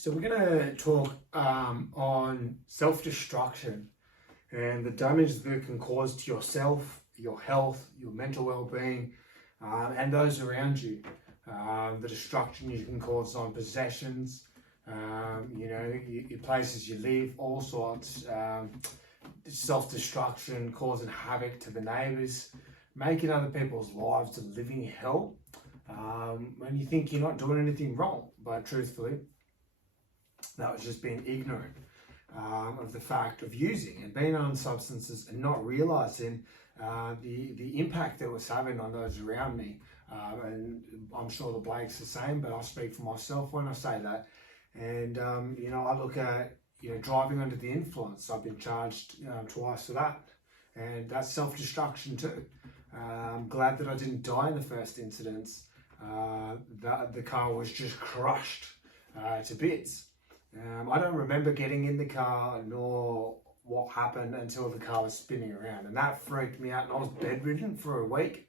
So we're going to talk on self-destruction and the damage that it can cause to yourself, your health, your mental well-being, and those around you. The destruction you can cause on possessions, your places you live, all sorts. Self-destruction, causing havoc to the neighbours, making other people's lives a living hell. When you think you're not doing anything wrong, but truthfully, that was just being ignorant of the fact of using and being on substances and not realising the impact that it was having on those around me. And I'm sure the Blake's the same, but I'll speak for myself when I say that. And, I look at, driving under the influence. I've been charged twice for that. And that's self-destruction too. I'm glad that I didn't die in the first incidents. The car was just crushed to bits. I don't remember getting in the car nor what happened until the car was spinning around, and that freaked me out, and I was bedridden for a week.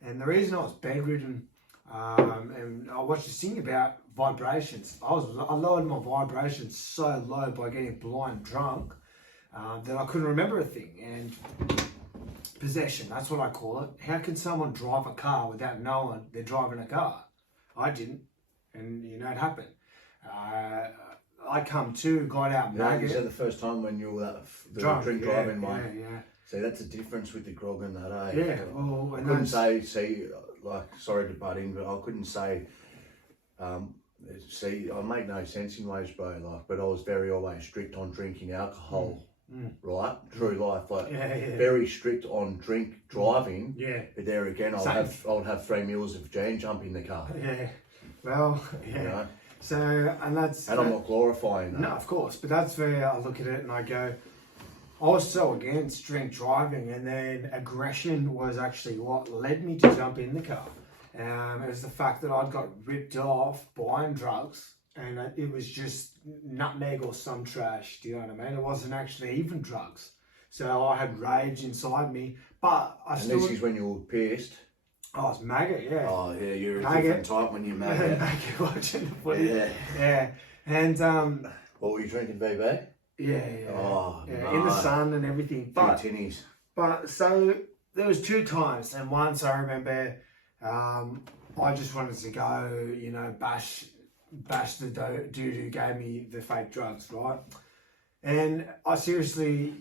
And the reason I was bedridden, and I watched this thing about vibrations. I lowered my vibrations so low by getting blind drunk that I couldn't remember a thing. And possession, that's what I call it. How can someone drive a car without knowing they're driving a car? I didn't, and it happened. I come to, got out maggot. Is that the first time when you were drink driving, mate? Yeah. See, that's the difference with the grog and that, eh? Yeah, well, I couldn't say, sorry to butt in, but I couldn't say, I make no sense in ways, bro, but I was always strict on drinking alcohol, right? True life, very strict on driving. Yeah. But there again, I would have 3 meals of Jane jump in the car. Yeah. Well, yeah. So, and I'm not glorifying that. No, of course, but that's where I look at it and I go, I was so against drink driving, and then aggression was actually what led me to jump in the car. It was the fact that I'd got ripped off buying drugs, and it was just nutmeg or some trash, do you know what I mean? It wasn't actually even drugs. So I had rage inside me, but this is when you were pissed. Oh, it's maggot, yeah. Oh, yeah, you're a different type when you're maggot. Maggot watching the footy. Yeah. And, what were you drinking, VB? Yeah. Oh, yeah. No. In the sun and everything. Tinnies. But, so, there was 2 times, and once I remember, I just wanted to go, bash the dude who gave me the fake drugs, right? And I seriously...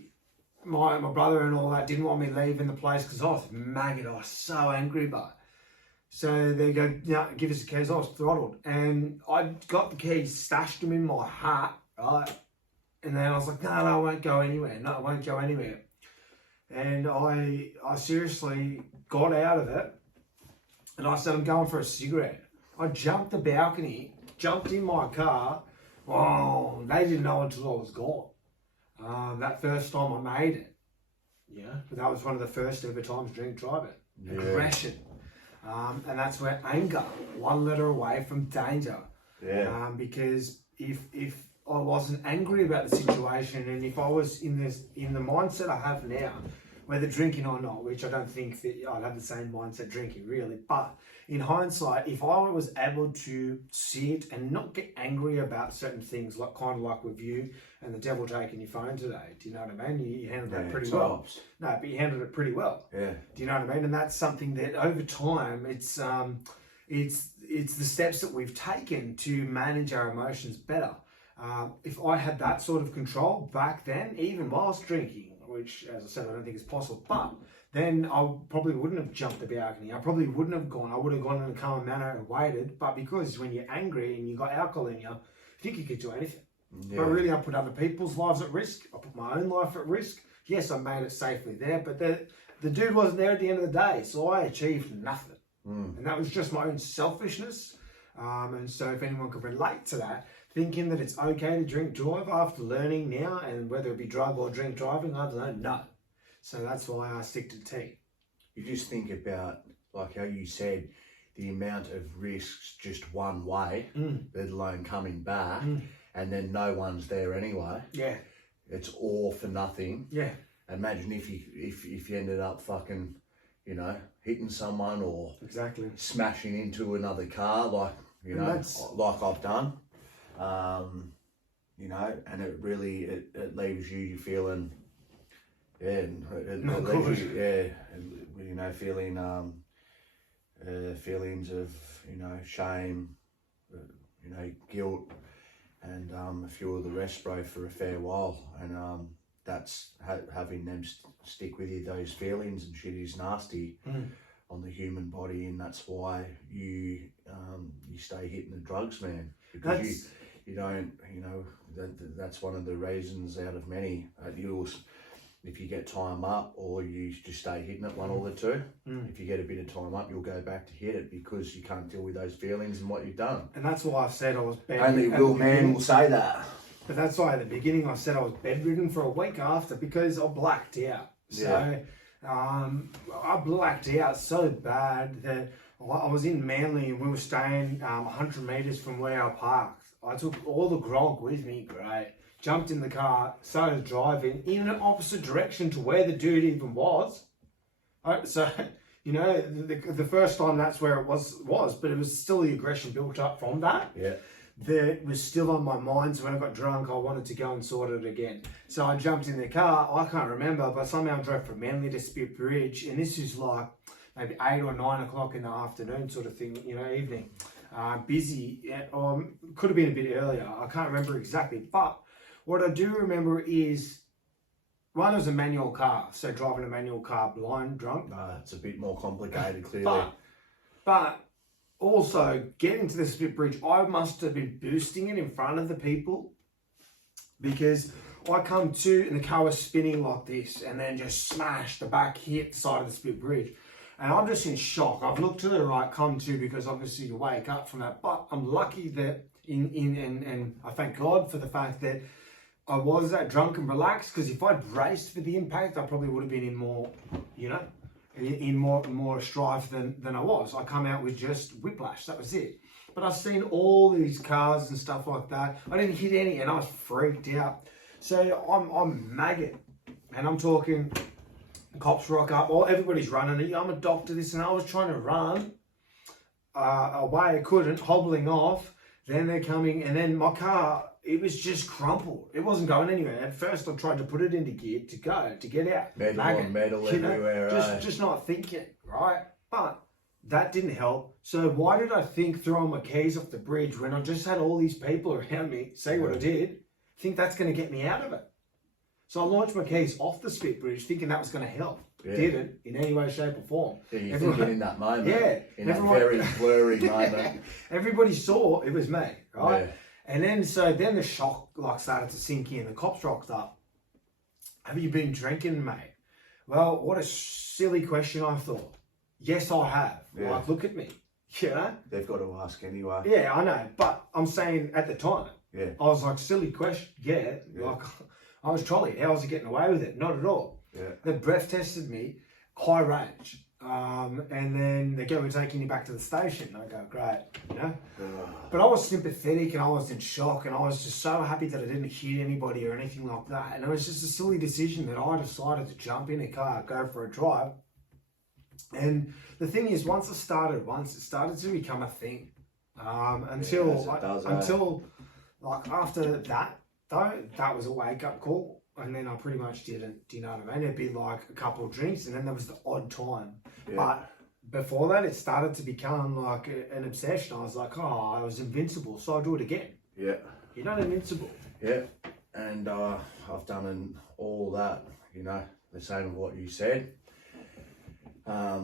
My brother and all that didn't want me leaving the place because I was maggot. I was so angry, but so they go, give us the keys. I was throttled, and I got the keys, stashed them in my hat, right? And then I was like, no, I won't go anywhere. No, I won't go anywhere. And I seriously got out of it, and I said, I'm going for a cigarette. I jumped the balcony, jumped in my car. Oh, they didn't know until I was gone. That first time I made it, but that was one of the first ever times drink driving. Yeah. Aggression, and that's where anger, one letter away from danger. Yeah. Because if I wasn't angry about the situation, and if I was in the mindset I have now, whether drinking or not, which I don't think that I'd have the same mindset drinking really, but in hindsight, if I was able to see it and not get angry about certain things, like with you and the devil taking your phone today, do you know what I mean? You handled that pretty well. No, but you handled it pretty well. Yeah. Do you know what I mean? And that's something that over time, it's the steps that we've taken to manage our emotions better. If I had that sort of control back then, even whilst drinking, which, as I said, I don't think is possible, but then I probably wouldn't have jumped the balcony. I probably wouldn't have gone. I would have gone in a calm manner and waited, but because when you're angry and you've got alcohol in you, I think you could do anything. Yeah. But really, I put other people's lives at risk. I put my own life at risk. Yes, I made it safely there, but the dude wasn't there at the end of the day, so I achieved nothing. And that was just my own selfishness. And so if anyone could relate to that, thinking that it's okay to drink drive after learning now, and whether it be drug or drink driving, I don't know, no. So that's why I stick to tea. You just think about, like how you said, the amount of risks just one way, let alone coming back, and then no one's there anyway. Yeah. It's all for nothing. Yeah. Imagine if you ended up fucking, hitting someone or exactly smashing into another car, like I've done. You know, and it really, it leaves you feeling, Not good. you know, feeling, feelings of, you know, shame, you know, guilt, and a few of the rest, bro, for a fair while. And that's having them stick with you, those feelings and shit is nasty on the human body, and that's why you stay hitting the drugs, man, because you don't, you know, that's one of the reasons out of many. If you get time up, or you just stay hitting it, one or the two. If you get a bit of time up, you'll go back to hit it because you can't deal with those feelings and what you've done. And that's why I said I was bedridden. Only a real man will say that. But that's why at the beginning I said I was bedridden for a week after, because I blacked out. So I blacked out so bad that I was in Manly and we were staying 100 metres from where I parked. I took all the grog with me, great. Jumped in the car, started driving in an opposite direction to where the dude even was. So, you know, the first time that's where it was, but it was still the aggression built up from that. Yeah. That was still on my mind. So when I got drunk, I wanted to go and sort it again. So I jumped in the car. I can't remember, but somehow I drove from Manly to Spit Bridge. And this is like maybe 8 or 9 o'clock in the afternoon sort of thing, you know, evening. Busy, or could have been a bit earlier. I can't remember exactly. But what I do remember is, one, it was a manual car. So driving a manual car blind drunk. It's a bit more complicated, clearly. But also, getting to the Spit Bridge, I must have been boosting it in front of the people, because I come to and the car was spinning like this and then just smashed, the back hit the side of the Spit Bridge. And I'm just in shock. I've looked to the right, come to, because obviously you wake up from that. But I'm lucky that and I thank God for the fact that I was that drunk and relaxed, because if I'd raced for the impact, I probably would have been in more, you know, in more strife than I was. I come out with just whiplash, that was it. But I've seen all these cars and stuff like that. I didn't hit any and I was freaked out. So I'm maggot, and I'm talking, cops rock up, everybody's running. I'm a doctor, this, and I was trying to run away, I couldn't, hobbling off. Then they're coming, and then my car, it was just crumpled. It wasn't going anywhere. At first, I tried to put it into gear to get out. Metal everywhere, just not thinking, right? But that didn't help. So why did I think throwing my keys off the bridge when I just had all these people around me say what I did, think that's going to get me out of it? So I launched my keys off the Spit Bridge thinking that was going to help. Yeah. Didn't, in any way, shape or form. Yeah, you're thinking in that moment. Yeah. In that very blurry moment. Everybody saw it was me, right? Yeah. And then the shock started to sink in. The cops rocked up. Have you been drinking, mate? Well, what a silly question, I thought. Yes, I have. Yeah. Like, look at me. You know? They've got to ask anyway. Yeah, I know. But I'm saying at the time, yeah, I was like, silly question. Yeah. Like, I was trolley. How was he getting away with it? Not at all. Yeah. They breath tested me, high rage. And then they go, we're taking you back to the station. I go, great, you know? But I was sympathetic and I was in shock, and I was just so happy that I didn't hit anybody or anything like that. And it was just a silly decision that I decided to jump in a car, go for a drive. And the thing is, once it started to become a thing. Until after that, though, that was a wake-up call. And then I pretty much didn't, do you know what I mean? It'd be like a couple of drinks, and then there was the odd time. Yeah. But before that, it started to become like an obsession. I was like, I was invincible, so I'll do it again. Yeah. You're not invincible. Yeah. And I've done all that, you know, the same of what you said.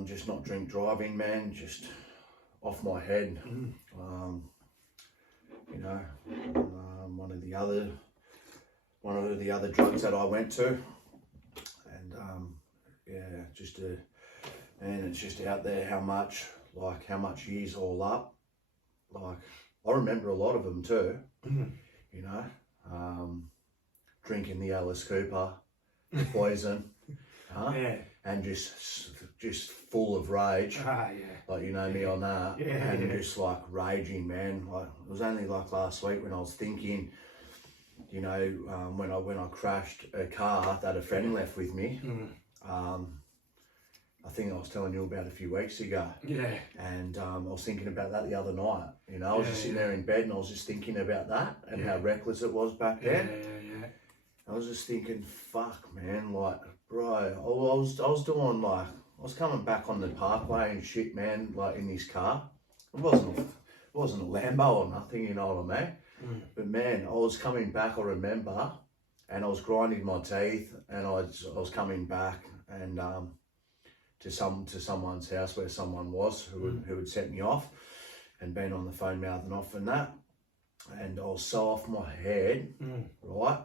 Just not drink driving, man, just off my head. You know, one of the other drugs that I went to, and it's just out there how much years all up. Like, I remember a lot of them too. You know, drinking the Alice Cooper, poison, yeah, and just full of rage. Yeah. Like, you know me on that. Yeah. And just like raging, man. Like, it was only like last week when I was thinking, you know, when I crashed a car that a friend left with me, I think I was telling you about a few weeks ago. Yeah. And I was thinking about that the other night. You know, I was just sitting there in bed and I was just thinking about that and how reckless it was back then. Yeah. I was just thinking, fuck, man, like, bro, I was doing like, I was coming back on the parkway and shit, man, like in this car. It wasn't a Lambo or nothing, you know what I mean? But man, I was coming back, I remember, and I was grinding my teeth, and I was coming back and to someone's house where someone was who had set me off and been on the phone mouthing off and that, and I was so off my head, right,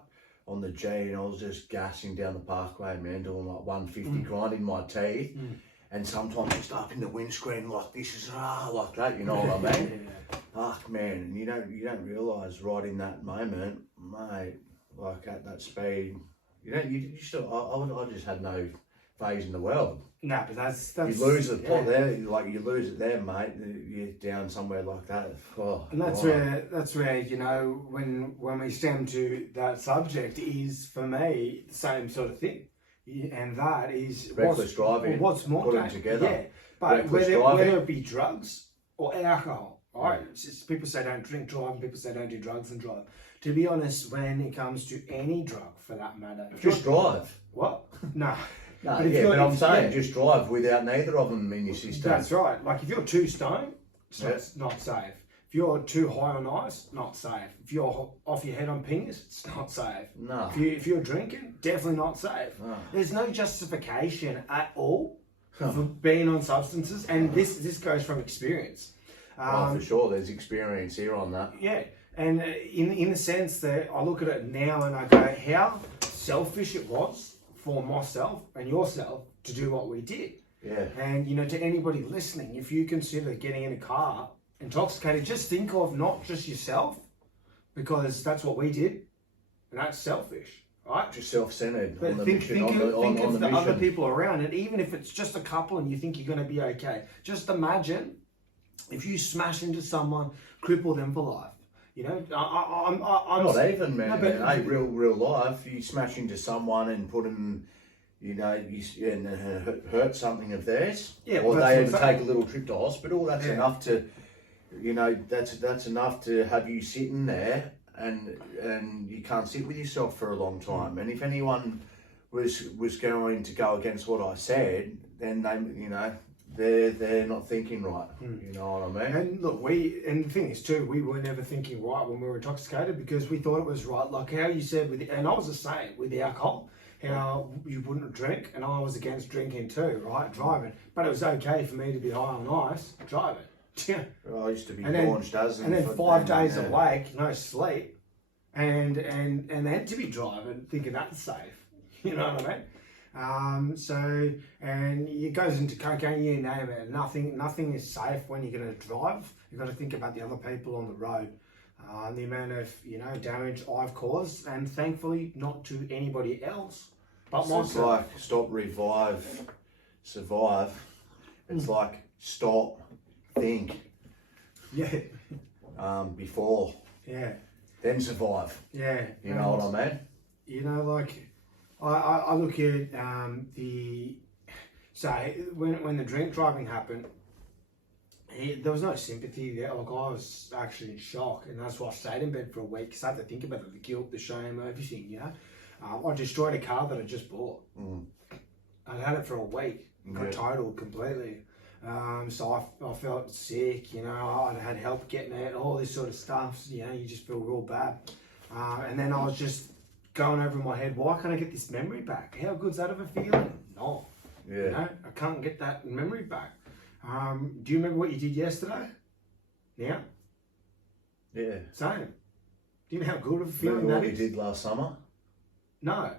on the G, and I was just gassing down the parkway, man, doing like 150, grinding my teeth, and sometimes just up in the windscreen like this is like that, you know what I mean? Fuck, man, and you don't realise right in that moment, mate, like at that speed, you still, I just had no phase in the world. No, but that's you lose the plot there, like you lose it there, mate. You're down somewhere like that. Oh, and that's where you know when we stand to that subject is for me the same sort of thing, and that is reckless driving. What's more put them together? Yeah, but whether it be drugs or alcohol, right? People say don't drink, drive, and people say don't do drugs and drive. To be honest, when it comes to any drug, for that matter, just drive. What? No. No, but I'm saying just drive without neither of them in your system. That's right. Like if you're too stoned, it's not safe. If you're too high on ice, not safe. If you're off your head on pingers, it's not safe. No. If you're drinking, definitely not safe. No. There's no justification at all for being on substances, and this goes from experience. For sure, there's experience here on that. Yeah, and in the sense that I look at it now and I go, how selfish it was for myself and yourself to do what we did. Yeah. And you know, to anybody listening, if you consider getting in a car intoxicated, just think of not just yourself, because that's what we did, and that's selfish, right? Just self-centered. But on the think mission, think on of the the other mission. people around, and even if it's just a couple and you think you're going to be okay, just imagine if you smash into someone, cripple them for life. You know, I'm not even, man. No, but, Hey, real life. You smash into someone and put them, you know, and hurt something of theirs, or they even take a little trip to hospital. That's enough to, you know, that's enough to have you sitting there, and you can't sit with yourself for a long time. And if anyone was going to go against what I said, then they, you know, they're not thinking right. You know what I mean? And look, and the thing is too, we were never thinking right when we were intoxicated, because we thought it was right. Like how you said and I was the same with the alcohol, how you wouldn't drink, and I was against drinking too, right? Driving. But it was okay for me to be high on ice, driving. Yeah. Well, I used to be launched as and then 5 days awake, no sleep, and then to be driving, thinking that's safe. You know what I mean? So, and it goes into cocaine, you name it. Nothing is safe when you're going to drive. You've got to think about the other people on the road, the amount of, you know, damage I've caused, and thankfully not to anybody else but myself. It's like stop, revive, survive. It's like stop, think. Yeah. Before. Yeah. Then survive. Yeah. You know what I mean? You know, like I look at when the drink driving happened, there was no sympathy there. Like I was actually in shock, and that's why I stayed in bed for a week, because I had to think about it, the guilt, the shame, everything. You know, I destroyed a car that I just bought. I had it for a week, got totaled completely. So I felt sick. You know, I had help getting it, all this sort of stuff. You know, you just feel real bad. And then I was just going over in my head, why can't I get this memory back? How good's that of a feeling? No. Yeah. You know, I can't get that memory back. Do you remember what you did yesterday? Yeah? Yeah. Same. Do you know how good of a feeling Remember that what is? you did last summer? No.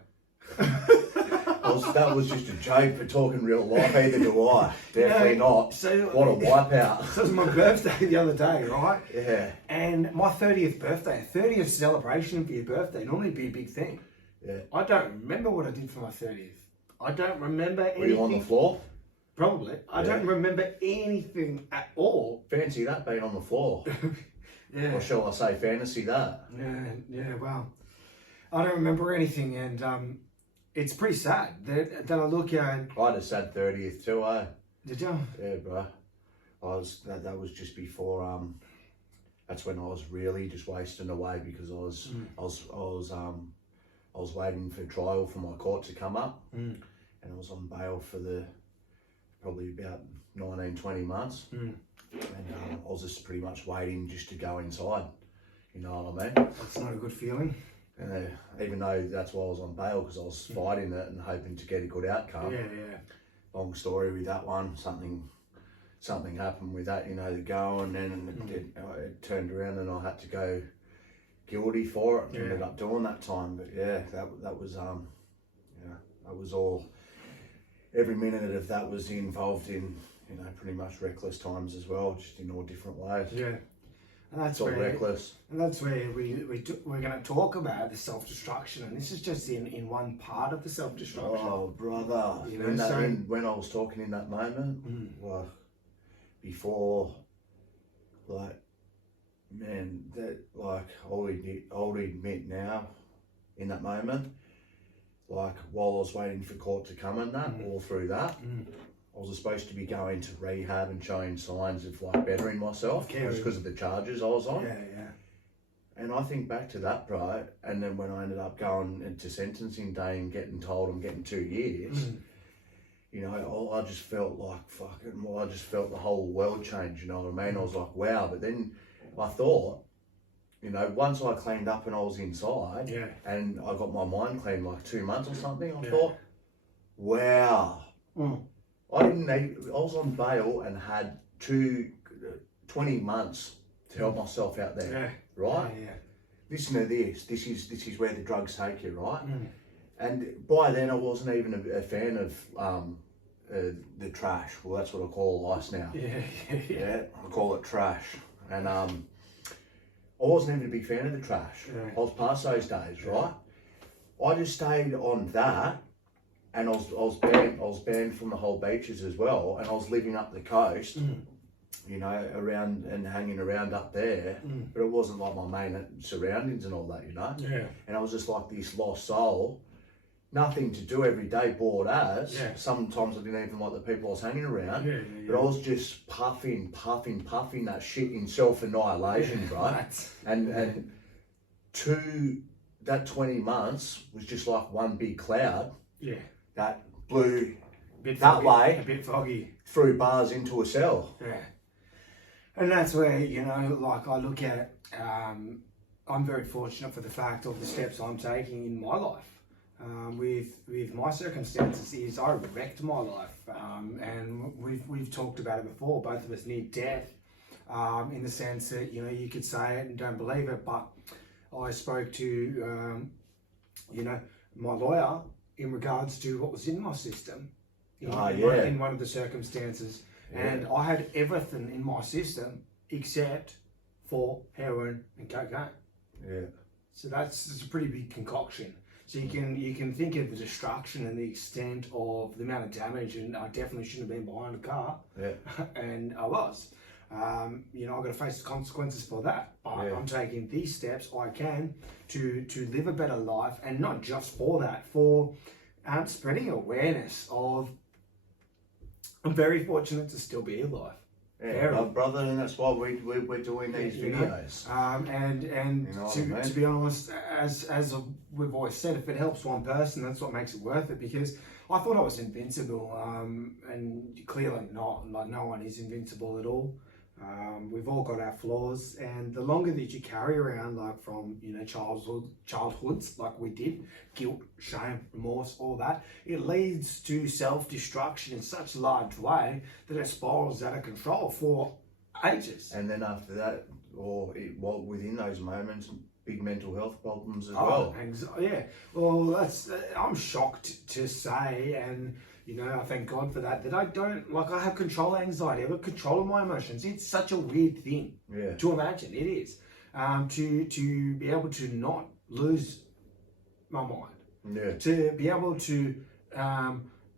That was just a joke for talking real life. Either do I. Definitely not. So, what a wipeout. So it was my birthday the other day, right? Yeah. And my 30th birthday, 30th celebration for your birthday, normally be a big thing. Yeah. I don't remember what I did for my 30th. I don't remember anything. Were you on the floor? Probably. I don't remember anything at all. Fancy that being on the floor. Yeah. Or shall I say fantasy that? Yeah, well, I don't remember anything, and it's pretty sad that I look at. I had a sad 30th too, eh? Did you? Yeah, bro. That was just before that's when I was really just wasting away because I was waiting for trial for my court to come up, and I was on bail for probably about 19, 20 months, and I was just pretty much waiting just to go inside. You know what I mean? That's not a good feeling. And even though that's why I was on bail, because I was fighting it and hoping to get a good outcome. Yeah. Long story with that one. Something happened with that, you know, the go, and then it turned around and I had to go guilty for it. Ended up doing that time, but yeah, that was that was all. Every minute of that was involved in, you know, pretty much reckless times as well, just in all different ways. Yeah. And that's all reckless. And that's where we're going to talk about the self-destruction, and this is just in one part of the self-destruction. Oh, brother! You know, when I was talking in that moment, like before, like man, that like I'll admit now, in that moment, like while I was waiting for court to come and that, all through that. I was supposed to be going to rehab and showing signs of like bettering myself just because of the charges I was on. Yeah. And I think back to that, bro, and then when I ended up going into sentencing day and getting told I'm getting 2 years, you know, I just felt like I just felt the whole world change, you know what I mean? I was like, wow. But then I thought, you know, once I cleaned up and I was inside and I got my mind clean like 2 months or something, I thought, wow. I was on bail and had 20 months to help myself out there, right? Yeah. Listen to this. This is where the drugs take you, right? And by then I wasn't even a fan of the trash. Well, that's what I call ice now. Yeah. I call it trash. And I wasn't even a big fan of the trash. I was past those days, right? I just stayed on that. And I was banned from the whole beaches as well, and I was living up the coast, you know, around and hanging around up there. But it wasn't like my main surroundings and all that, you know. Yeah. And I was just like this lost soul, nothing to do every day, bored as. Yeah. Sometimes I didn't even like the people I was hanging around. Yeah. But I was just puffing that shit in self-annihilation, right? And that 20 months was just like one big cloud. Yeah. That blew way, a bit foggy, through bars into a cell. Yeah, and that's where, you know, like I look at, I'm very fortunate for the fact of the steps I'm taking in my life. With my circumstances, is I wrecked my life, and we've talked about it before. Both of us near death, in the sense that, you know, you could say it and don't believe it, but I spoke to, you know, my lawyer in regards to what was in my system in one of the circumstances. And I had everything in my system except for heroin and cocaine. Yeah. So it's a pretty big concoction. So you can think of the destruction and the extent of the amount of damage, and I definitely shouldn't have been behind a car. Yeah. And I was. You know, I've got to face the consequences for that. But I'm taking these steps I can to live a better life, and not just for that, for spreading awareness of. I'm very fortunate to still be alive. Yeah, brother, and that's why we're doing these videos. And you know to be honest, as we've always said, if it helps one person, that's what makes it worth it. Because I thought I was invincible, and clearly not. Like, no one is invincible at all. We've all got our flaws, and the longer that you carry around, like from, you know, childhoods, like we did, guilt, shame, remorse, all that, it leads to self-destruction in such a large way that it spirals out of control for ages. And then after that, within those moments, big mental health problems as well. Yeah. Well, I'm shocked to say, and you know, I thank God for that I don't, like, I have control anxiety. I've got control of my emotions. It's such a weird thing to imagine. It is. To be able to not lose my mind. Yeah. To be able to,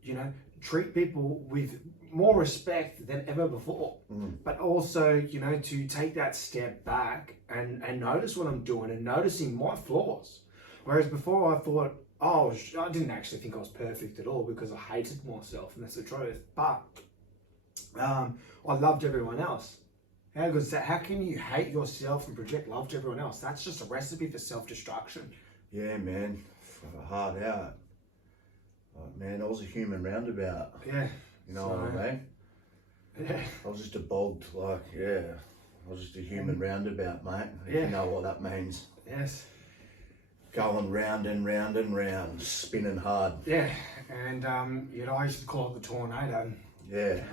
you know, treat people with more respect than ever before. But also, you know, to take that step back and notice what I'm doing and noticing my flaws. Whereas before I thought, I didn't actually think I was perfect at all because I hated myself, and that's the truth. But I loved everyone else. How good is that? How can you hate yourself and project love to everyone else? That's just a recipe for self-destruction. Yeah, man. Hard out. Like, man, I was a human roundabout. Yeah. You know what I mean? Yeah. I was just a bogged, I was just a human roundabout, mate. If Yeah. you know what that means. Yes. Going round and round and round, spinning hard. Yeah. And, I used to call it the tornado. Yeah.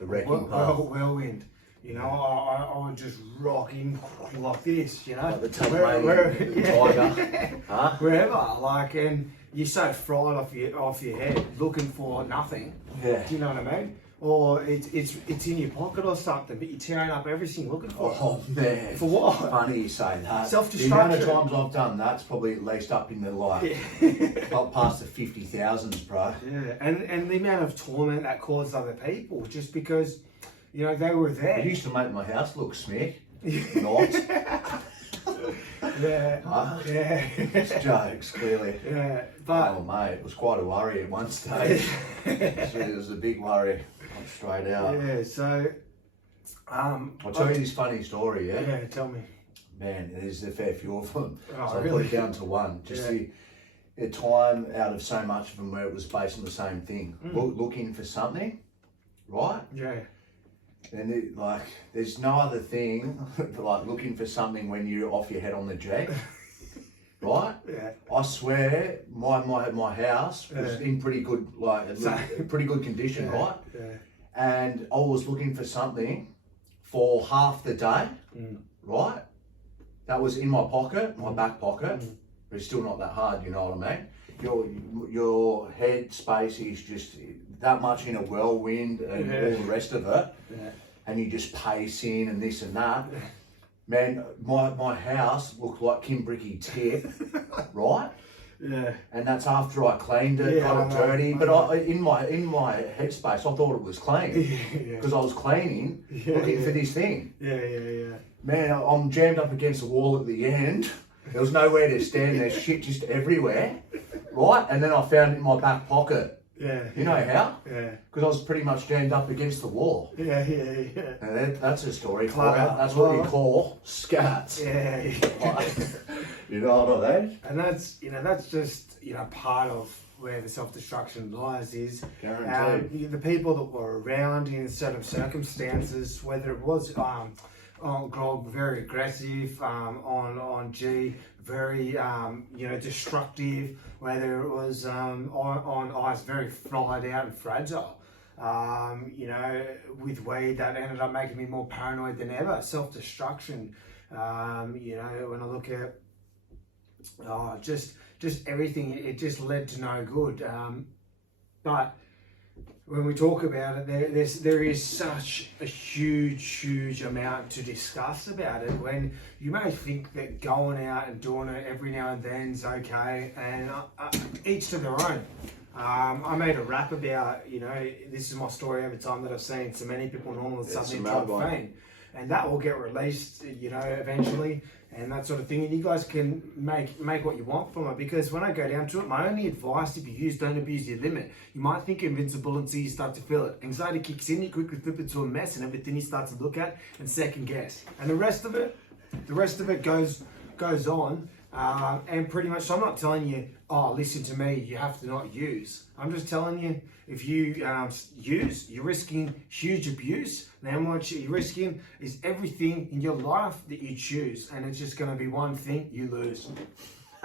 The wrecking path. Whirlwind. I would just rock in like this, Like the tiger. Huh? Wherever, and you're so fried off your head, looking for nothing. Yeah. Do you know what I mean? Or it's in your pocket or something, but you're tearing up everything looking for it. Oh man. For what? Funny you say that. Self-destruction. The amount of times I've done that's probably at least up in the not past the 50,000s, bro. Yeah, and the amount of torment that caused other people just because, they were there. It used to make my house look smick. Not. Yeah. Yeah. It's jokes, clearly. Yeah, but oh mate, it was quite a worry at one stage. It was a big worry. I'm straight out. Yeah. So, I'll tell you this funny story. Yeah. Yeah. Tell me. Man, there's a fair few of them. Oh, so I really? put it down to one. Just the time out of so much of them where it was based on the same thing. Looking for something, right? Yeah. And there's no other thing like looking for something when you're off your head on the jet, right? Yeah. I swear, my house was in pretty good pretty good condition, right? Yeah. And I was looking for something for half the day, right? That was in my pocket, my back pocket. But it's still not that hard, you know what I mean? Your head space is just that much in a whirlwind and all the rest of it. Yeah. And you just pace in and this and that. Man, my house looked like Kimbricky tip, right? Yeah. And that's after I cleaned it, got it dirty. But in my headspace, I thought it was clean because I was cleaning, looking for this thing. Yeah. Man, I'm jammed up against the wall at the end. There was nowhere to stand. There's shit just everywhere, right? And then I found it in my back pocket. Yeah. You know how? Yeah. Because I was pretty much jammed up against the wall. Yeah. And that's a story for Clever. you. That's what you call scats. Yeah. You know what I mean? And that's just, part of where the self-destruction lies is Guaranteed. the people that were around in certain circumstances, whether it was on grog, very aggressive, on G, very destructive, whether it was on ice, very fried out and fragile. With weed, that ended up making me more paranoid than ever. Self-destruction. When I look at just everything, it just led to no good. But when we talk about it, there is such a huge amount to discuss about it. When you may think that going out and doing it every now and then is okay, and each to their own. I made a rap about, this is my story over time that I've seen so many people normally suddenly drop fame. And that will get released, eventually, and that sort of thing. And you guys can make what you want from it, because when I go down to it, my only advice, if you use, don't abuse your limit. You might think you're invincible until you start to feel it. Anxiety kicks in, you quickly flip it to a mess, and everything you start to look at and second guess. And the rest of it goes on. And pretty much, so I'm not telling you, listen to me, you have to not use. I'm just telling you, if you use, you're risking huge abuse. Then what you're risking is everything in your life that you choose. And it's just going to be one thing, you lose.